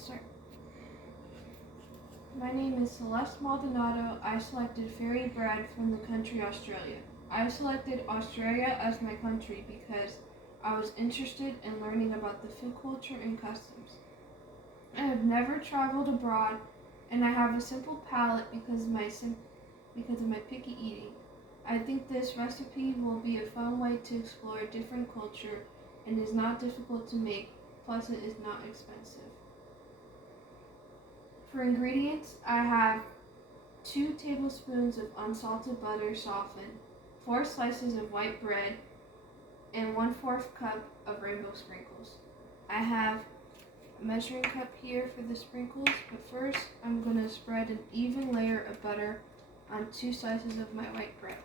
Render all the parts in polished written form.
start. My name is Celeste Maldonado. I selected fairy bread from the country Australia. I selected Australia as my country because I was interested in learning about the food culture and customs. I have never traveled abroad, and I have a simple palate because of my picky eating. I think this recipe will be a fun way to explore a different culture and is not difficult to make, plus it is not expensive. For ingredients, I have 2 tablespoons of unsalted butter softened, 4 slices of white bread, and 1/4 cup of rainbow sprinkles. I have a measuring cup here for the sprinkles, but first I'm going to spread an even layer of butter on 2 slices of my white bread.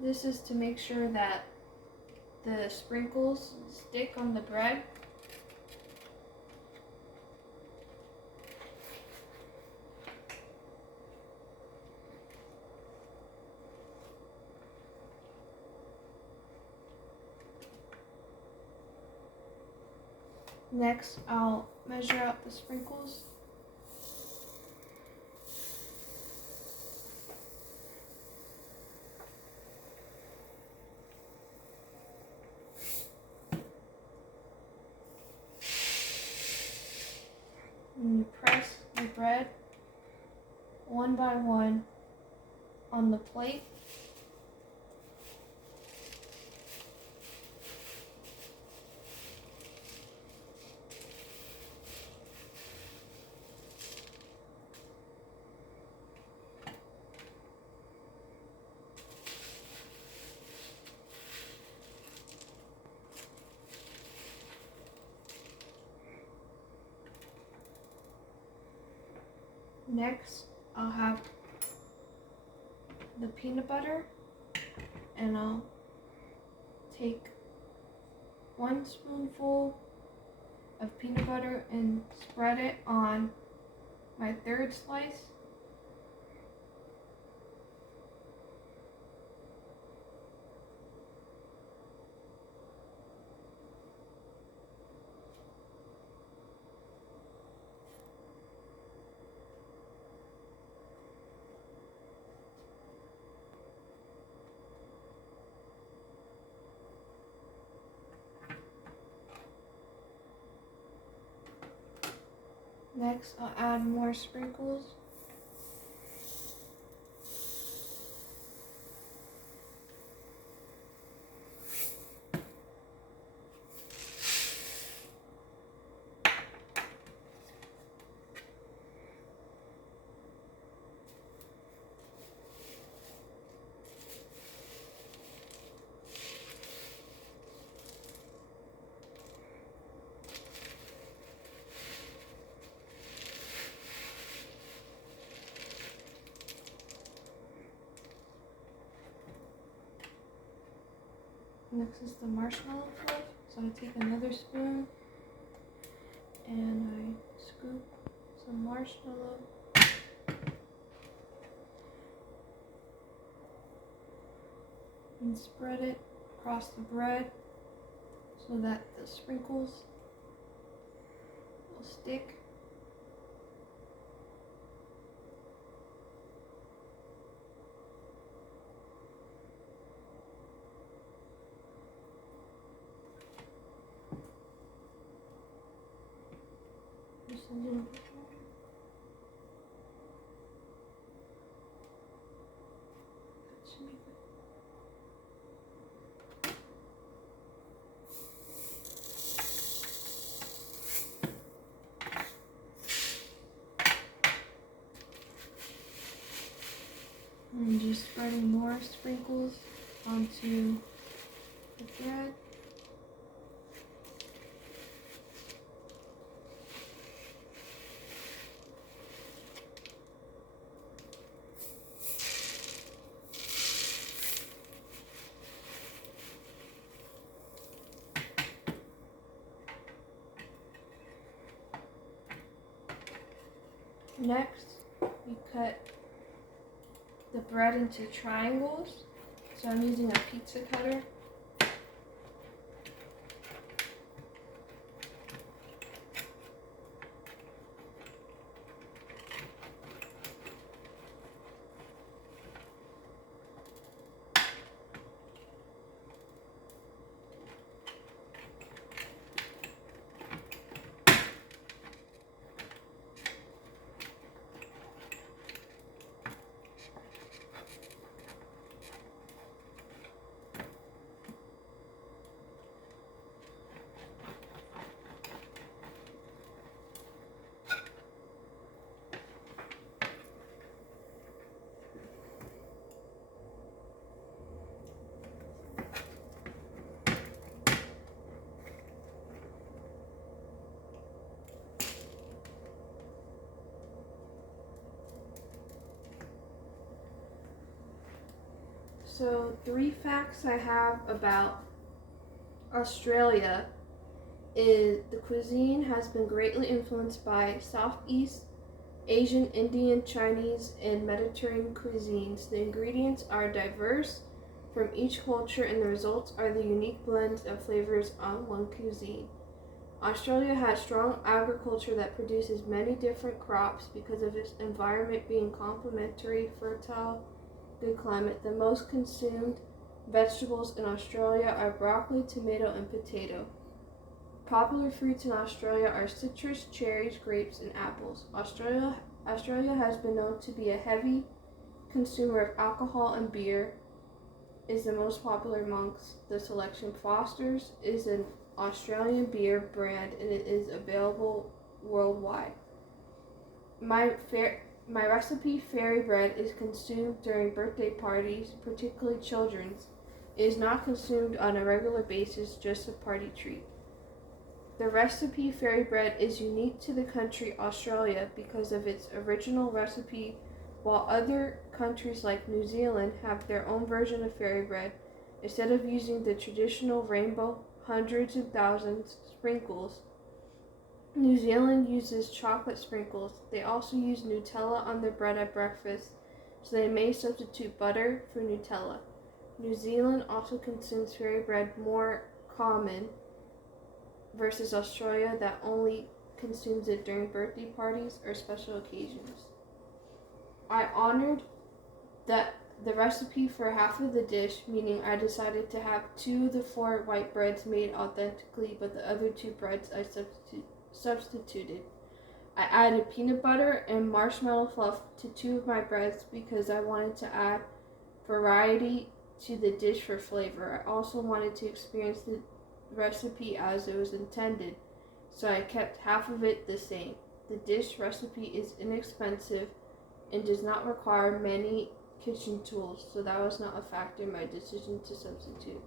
This is to make sure that the sprinkles stick on the bread. Next, I'll measure out the sprinkles. And you press the bread one by one on the plate. Next, I'll have the peanut butter, and I'll take 1 spoonful of peanut butter and spread it on my 3rd slice. Next, I'll add more sprinkles. Next is the marshmallow fluff. So I take another spoon and I scoop some marshmallow. And spread it across the bread so that the sprinkles will stick. Just a little bit more. That should be good. And just spreading more sprinkles onto the bread. Next, we cut the bread into triangles. So I'm using a pizza cutter. So 3 facts I have about Australia is the cuisine has been greatly influenced by Southeast Asian, Indian, Chinese, and Mediterranean cuisines. The ingredients are diverse from each culture, and the results are the unique blends of flavors on one cuisine. Australia has strong agriculture that produces many different crops because of its environment being complementary, fertile, good climate. The most consumed vegetables in Australia are broccoli, tomato, and potato. Popular fruits in Australia are citrus, cherries, grapes, and apples. Australia has been known to be a heavy consumer of alcohol, and beer is the most popular amongst the selection. Foster's is an Australian beer brand, and it is available worldwide. My recipe, fairy bread, is consumed during birthday parties, particularly children's. It is not consumed on a regular basis, just a party treat. The recipe, fairy bread, is unique to the country Australia because of its original recipe, while other countries like New Zealand have their own version of fairy bread. Instead of using the traditional rainbow hundreds and thousands sprinkles, New Zealand uses chocolate sprinkles. They also use Nutella on their bread at breakfast, so they may substitute butter for Nutella. New Zealand also consumes fairy bread more common versus Australia that only consumes it during birthday parties or special occasions. I honored that the recipe for half of the dish, meaning I decided to have 2 of the 4 white breads made authentically, but the other 2 breads I substituted. I added peanut butter and marshmallow fluff to 2 of my breads because I wanted to add variety to the dish for flavor. I also wanted to experience the recipe as it was intended, so I kept half of it the same. The dish recipe is inexpensive and does not require many kitchen tools, so that was not a factor in my decision to substitute.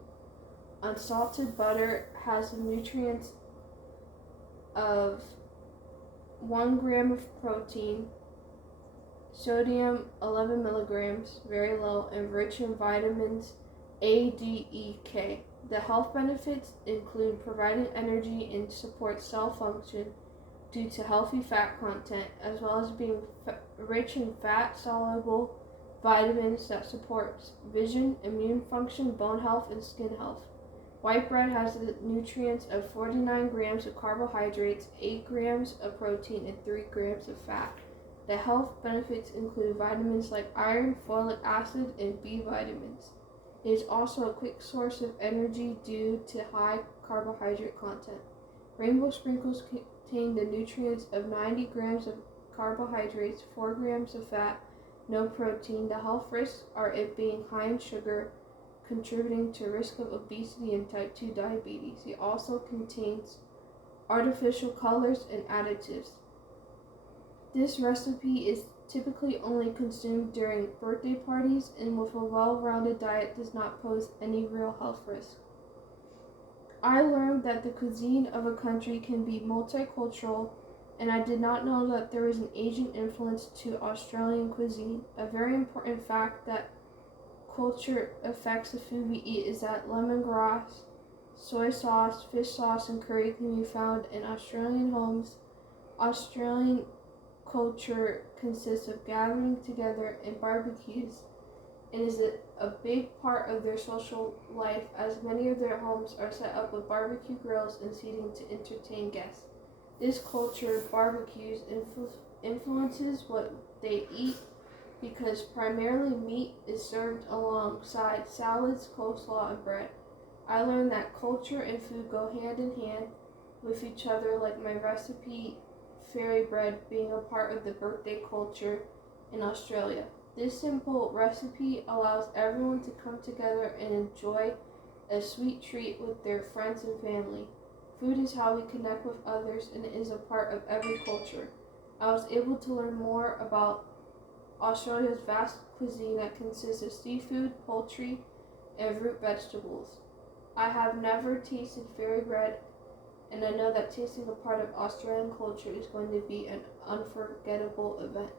Unsalted butter has the nutrients of 1 gram of protein, sodium 11 milligrams, very low, and rich in vitamins A, D, E, K. The health benefits include providing energy and support cell function due to healthy fat content, as well as being rich in fat-soluble vitamins that support vision, immune function, bone health, and skin health. White bread has the nutrients of 49 grams of carbohydrates, 8 grams of protein, and 3 grams of fat. The health benefits include vitamins like iron, folic acid, and B vitamins. It is also a quick source of energy due to high carbohydrate content. Rainbow sprinkles contain the nutrients of 90 grams of carbohydrates, 4 grams of fat, no protein. The health risks are it being high in sugar, contributing to risk of obesity and type 2 diabetes. It also contains artificial colors and additives. This recipe is typically only consumed during birthday parties and with a well-rounded diet does not pose any real health risk. I learned that the cuisine of a country can be multicultural, and I did not know that there was an Asian influence to Australian cuisine. A very important fact that culture affects the food we eat is that lemongrass, soy sauce, fish sauce, and curry can be found in Australian homes. Australian culture consists of gathering together and barbecues. and is a big part of their social life, as many of their homes are set up with barbecue grills and seating to entertain guests. This culture, barbecues, influences what they eat because primarily meat is served alongside salads, coleslaw, and bread. I learned that culture and food go hand in hand with each other, like my recipe, fairy bread, being a part of the birthday culture in Australia. This simple recipe allows everyone to come together and enjoy a sweet treat with their friends and family. Food is how we connect with others and it is a part of every culture. I was able to learn more about Australia's vast cuisine that consists of seafood, poultry, and root vegetables. I have never tasted fairy bread, and I know that tasting a part of Australian culture is going to be an unforgettable event.